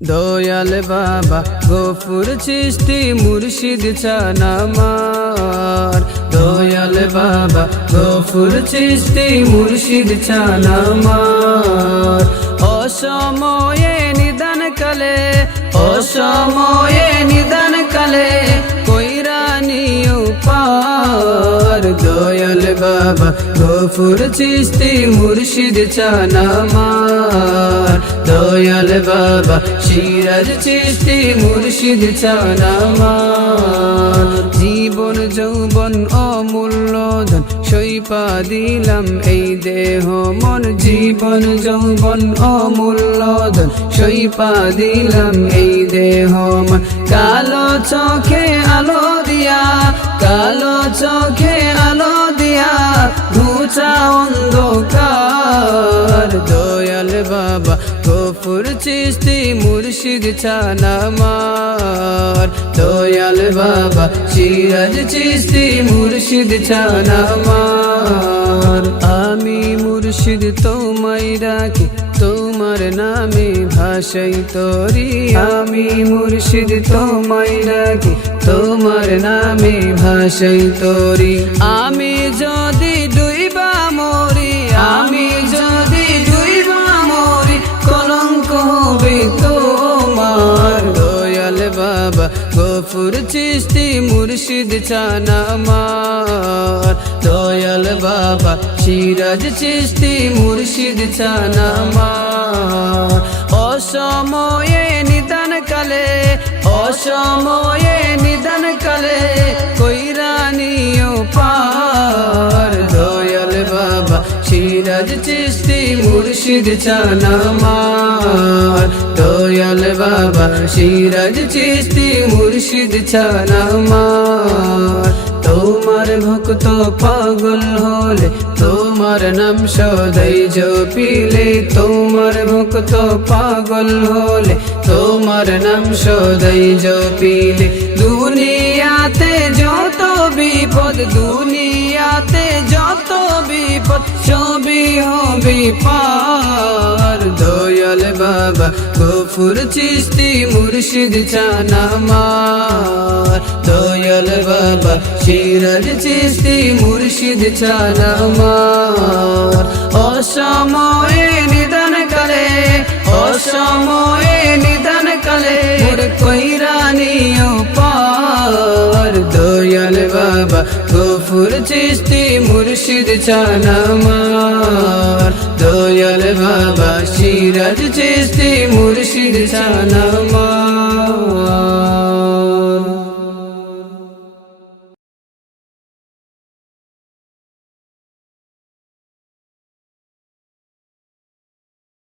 দয়াল বাবা গফুর চিশতি মুর্শিদ চান আমার। দয়াল বাবা গফুর চিশতি মুর্শিদ চান আমার। অসময়ে নিদান কালে, অসময়ে নিদান কালে কইরা নিও পার। দয়াল বাবা গফুর চিশতি মুর্শিদ চান আমার। দয়াল বাবা সিরাজ চিশতি মুর্শিদ চান আমার। জীবন যৌবন অমূল্য ধন সইপা দিলাম এই দেহ মন। জীবন যৌবন অমূল্য ধন সইপা দিলাম এই দেহ মন। কালো চোখে আলো দিয়া, কালো চোখে আলো দিয়া ঘুচা অন্ধকার। দয়াল বাবা গফুর চিশতি মুর্শিদ চান আমার। দয়াল বাবা সিরাজ চিশতি মুর্শিদ চান আমার। আমি মুর্শিদ তোমায় ডাকি, তোমার নামে ভাষাই তরি। আমি মুর্শিদ তোমায় ডাকি, তোমার নামে ভাষাই তরি। আমি যদি ডুইবা মরি, আমি যদি ডুইবা মরি কলঙ্ক হবে তোমার। দয়াল বাবা গফুর চিশতি মুর্শিদ চান আমার। দয়াল বাবা সিরাজ চিশতি মুর্শিদ চান আমার। অসময়ে নিদান কালে, অসময়ে নিদান কালে কইরা নিও পার। দয়াল বাবা সিরাজ চিশতি মুর্শিদ চান আমার। দয়াল বাবা সিরাজ চিশতি মুর্শিদ চান আমার। তোমার ভক্ত পাগল হলে তোমার নাম সদাই জপিলে। তোমার ভক্ত পাগল হলে তোমার নাম সদাই জপিলে। দুনিয়াতে যত বিপদ, দুনিয়াতে যত বিপদ সবই হবে পার। দয়াল বাবা গফুর চিশতি মুর্শিদ চান আমার। দয়াল বাবা সিরাজ চিশতি মুর্শিদ চান আমার। অসময়ে নিদান কালে, অসময়ে নিদান কালে মোর কইরা নিও পার। দয়াল বাবা গফুর চিশতি মুর্শিদ চান আমার। দয়াল বাবা সিরাজ চিশতি মুর্শিদ চান আমার।